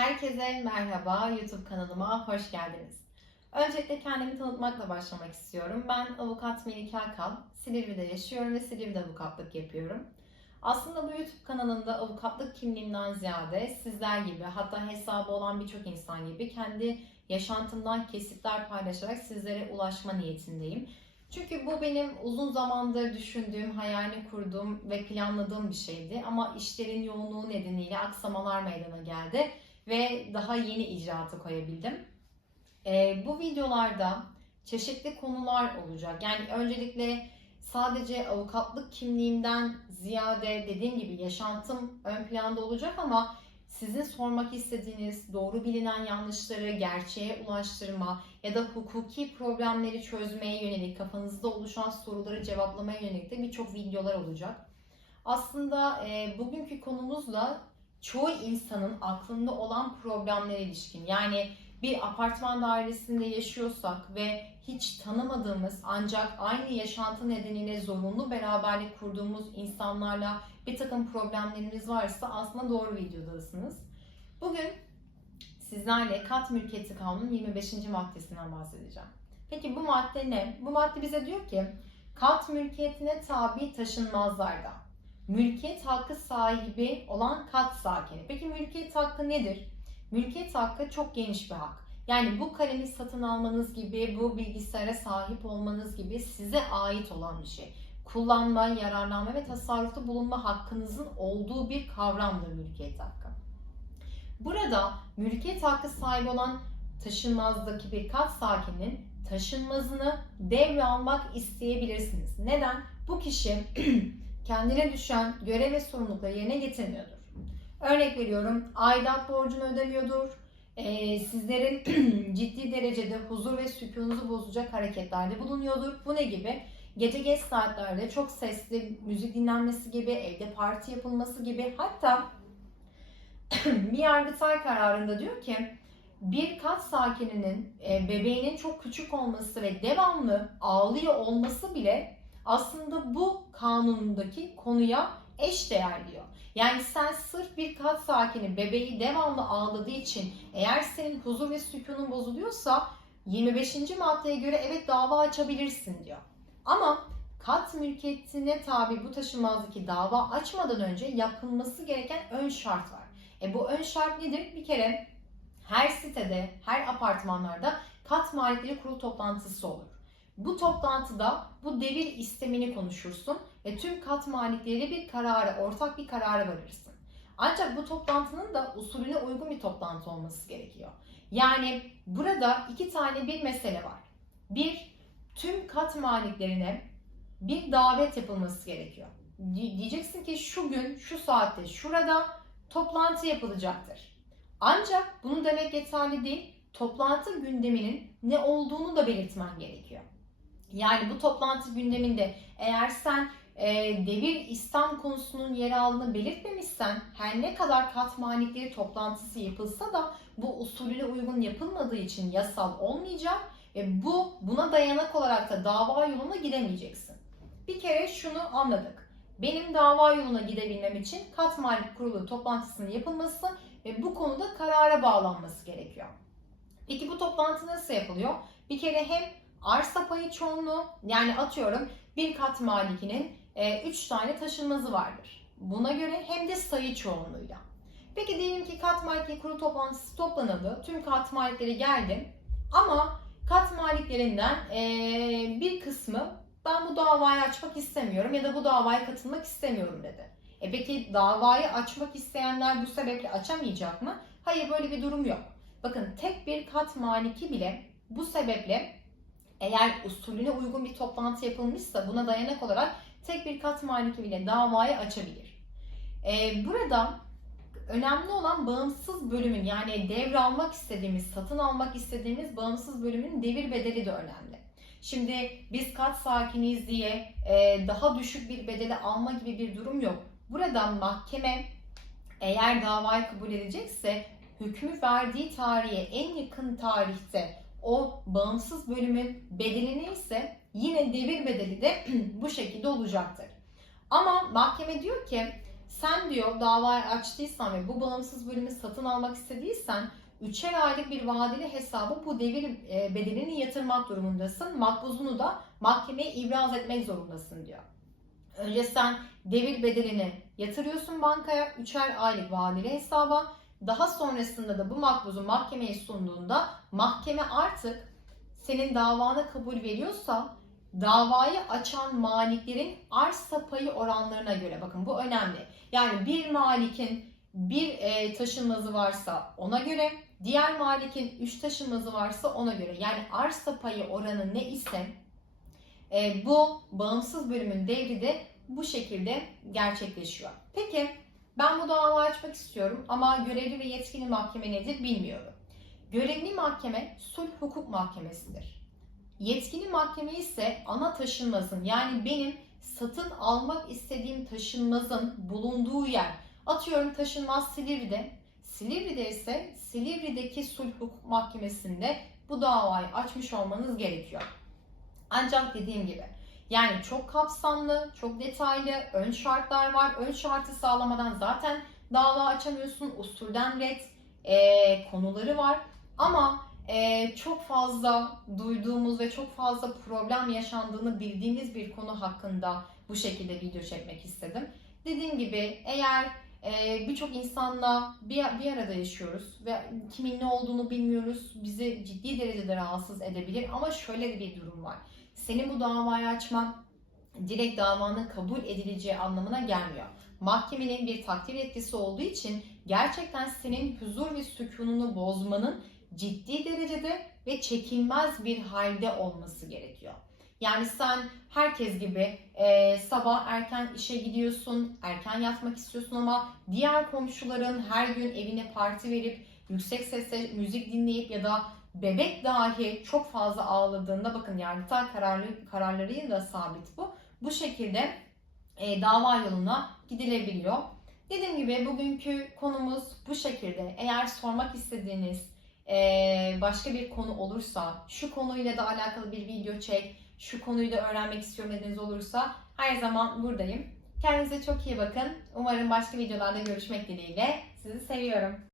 Herkese merhaba, YouTube kanalıma hoş geldiniz. Öncelikle kendimi tanıtmakla başlamak istiyorum. Ben avukat Melike Akal, Silivri'de yaşıyorum ve Silivri'de avukatlık yapıyorum. Aslında bu YouTube kanalında avukatlık kimliğimden ziyade sizler gibi hatta hesabı olan birçok insan gibi kendi yaşantımdan kesitler paylaşarak sizlere ulaşma niyetindeyim. Çünkü bu benim uzun zamandır düşündüğüm, hayalini kurduğum ve planladığım bir şeydi. Ama işlerin yoğunluğu nedeniyle aksamalar meydana geldi ve daha yeni icraatı koyabildim. Ee, bu videolarda çeşitli konular olacak. Yani öncelikle sadece avukatlık kimliğimden ziyade dediğim gibi yaşantım ön planda olacak ama sizin sormak istediğiniz doğru bilinen yanlışları gerçeğe ulaştırma ya da hukuki problemleri çözmeye yönelik kafanızda oluşan soruları cevaplamaya yönelik de birçok videolar olacak. Aslında e, bugünkü konumuz da çoğu insanın aklında olan problemlere ilişkin. Yani bir apartman dairesinde yaşıyorsak ve hiç tanımadığımız ancak aynı yaşantı nedeniyle zorunlu beraberlik kurduğumuz insanlarla bir takım problemleriniz varsa aslında doğru videodasınız. Bugün sizlerle kat mülkiyeti kanunun 25. maddesinden bahsedeceğim. Peki bu madde ne? Bu madde bize diyor ki kat mülkiyetine tabi taşınmazlarda mülkiyet hakkı sahibi olan kat sakini. Peki mülkiyet hakkı nedir? Mülkiyet hakkı çok geniş bir hak. Yani bu kalemi satın almanız gibi, bu bilgisayara sahip olmanız gibi size ait olan bir şey. Kullanma, yararlanma ve tasarrufta bulunma hakkınızın olduğu bir kavramdır mülkiyet hakkı. Burada mülkiyet hakkı sahibi olan taşınmazdaki bir kat sakininin taşınmazını devralmak isteyebilirsiniz. Neden? Bu kişi kendine düşen görev ve sorumlulukları yerine getirmiyordur. Örnek veriyorum, aidat borcunu ödemiyordur, ee, sizlerin ciddi derecede huzur ve sükununuzu bozacak hareketlerde bulunuyordur. Bu ne gibi? Gece geç saatlerde çok sesli müzik dinlenmesi gibi, evde parti yapılması gibi hatta bir yargıtay kararında diyor ki bir kat sakininin e, bebeğinin çok küçük olması ve devamlı ağlıyor olması bile aslında bu kanundaki konuya eş değer diyor. Yani sen sırf bir kat sakini bebeği devamlı ağladığı için eğer senin huzur ve sükunun bozuluyorsa 25. maddeye göre evet dava açabilirsin diyor. Ama kat mülkiyetine tabi bu taşınmazdaki dava açmadan önce yapılması gereken ön şart var. E bu ön şart nedir? Bir kere her sitede, her apartmanlarda kat maliyetleri kurulu toplantısı olur. Bu toplantıda bu devir istemini konuşursun ve tüm kat malikleri bir karara, ortak bir karara varırsın. Ancak bu toplantının da usulüne uygun bir toplantı olması gerekiyor. Yani burada iki tane bir mesele var. Bir, tüm kat maliklerine bir davet yapılması gerekiyor. Diyeceksin ki şu gün, şu saatte, şurada toplantı yapılacaktır. Ancak bunu demek yeterli değil. Toplantı gündeminin ne olduğunu da belirtmen gerekiyor. Yani bu toplantı gündeminde eğer sen e, devir İslam konusunun yer aldığını belirtmemişsen her ne kadar kat malikleri toplantısı yapılsa da bu usulüne uygun yapılmadığı için yasal olmayacak ve bu buna dayanak olarak da dava yoluna gidemeyeceksin. Bir kere şunu anladık. Benim dava yoluna gidebilmem için kat malik kurulu toplantısının yapılması ve bu konuda karara bağlanması gerekiyor. Peki bu toplantı nasıl yapılıyor? Bir kere hem arsa payı çoğunluğu yani atıyorum bir kat malikinin 3 e, tane taşınmazı vardır. Buna göre hem de sayı çoğunluğuyla. Peki diyelim ki kat maliki kurulu toplantısı toplanıldı. Tüm kat malikleri geldi. Ama kat maliklerinden e, bir kısmı ben bu davayı açmak istemiyorum ya da bu davaya katılmak istemiyorum dedi. E peki davayı açmak isteyenler bu sebeple açamayacak mı? Hayır böyle bir durum yok. Bakın tek bir kat maliki bile bu sebeple eğer usulüne uygun bir toplantı yapılmışsa buna dayanak olarak tek bir kat maliki davayı açabilir. Ee, burada önemli olan bağımsız bölümün yani devralmak istediğimiz, satın almak istediğimiz bağımsız bölümün devir bedeli de önemli. Şimdi biz kat sakiniyiz diye e, daha düşük bir bedeli alma gibi bir durum yok. Burada mahkeme eğer davayı kabul edecekse hükmü verdiği tarihe en yakın tarihte o bağımsız bölümün bedeli neyse yine devir bedeli de bu şekilde olacaktır. Ama mahkeme diyor ki Sen diyor davayı açtıysan ve bu bağımsız bölümü satın almak istediysen 3'er aylık bir vadeli hesabı bu devir e, bedelini yatırmak durumundasın. Makbuzunu da mahkemeye ibraz etmek zorundasın diyor. Önce sen devir bedelini yatırıyorsun bankaya 3'er aylık vadeli hesaba. Daha sonrasında da bu makbuzu mahkemeye sunduğunda mahkeme artık senin davana kabul veriyorsa davayı açan maliklerin arsa payı oranlarına göre bakın bu önemli. Yani bir malikin bir e, taşınmazı varsa ona göre, diğer malikin üç taşınmazı varsa ona göre. Yani arsa payı oranı ne ise e, bu bağımsız bölümün devri de bu şekilde gerçekleşiyor. Peki ben bu davayı açmak istiyorum ama görevli ve yetkili mahkeme nedir bilmiyorum. Görevli mahkeme sulh hukuk mahkemesidir. Yetkili mahkeme ise ana taşınmazın yani benim satın almak istediğim taşınmazın bulunduğu yer. Atıyorum taşınmaz Silivri'de. Silivri'de ise Silivri'deki sulh hukuk mahkemesinde bu davayı açmış olmanız gerekiyor. Ancak dediğim gibi yani çok kapsamlı, çok detaylı, ön şartlar var. Ön şartı sağlamadan zaten dava açamıyorsun. Usulden red e, konuları var. Ama e, çok fazla duyduğumuz ve çok fazla problem yaşandığını bildiğimiz bir konu hakkında bu şekilde video çekmek istedim. Dediğim gibi eğer e, birçok insanla bir, bir arada yaşıyoruz ve kimin ne olduğunu bilmiyoruz. Bizi ciddi derecede rahatsız edebilir ama şöyle bir durum var. Senin bu davayı açman direkt davanın kabul edileceği anlamına gelmiyor. Mahkemenin bir takdir etkisi olduğu için gerçekten senin huzur ve sükununu bozmanın ciddi derecede ve çekilmez bir halde olması gerekiyor. Yani sen herkes gibi e, sabah erken işe gidiyorsun, erken yatmak istiyorsun ama diğer komşuların her gün evine parti verip yüksek sesle müzik dinleyip ya da bebek dahi çok fazla ağladığında bakın yargıtay kararlı, kararlarıyla sabit bu. Bu şekilde e, dava yoluna gidilebiliyor. Dediğim gibi bugünkü konumuz bu şekilde. Eğer sormak istediğiniz e, başka bir konu olursa, şu konuyla da alakalı bir video çek, şu konuyu da öğrenmek istiyorum dediğiniz olursa her zaman buradayım. Kendinize çok iyi bakın. Umarım başka videolarda görüşmek dileğiyle. Sizi seviyorum.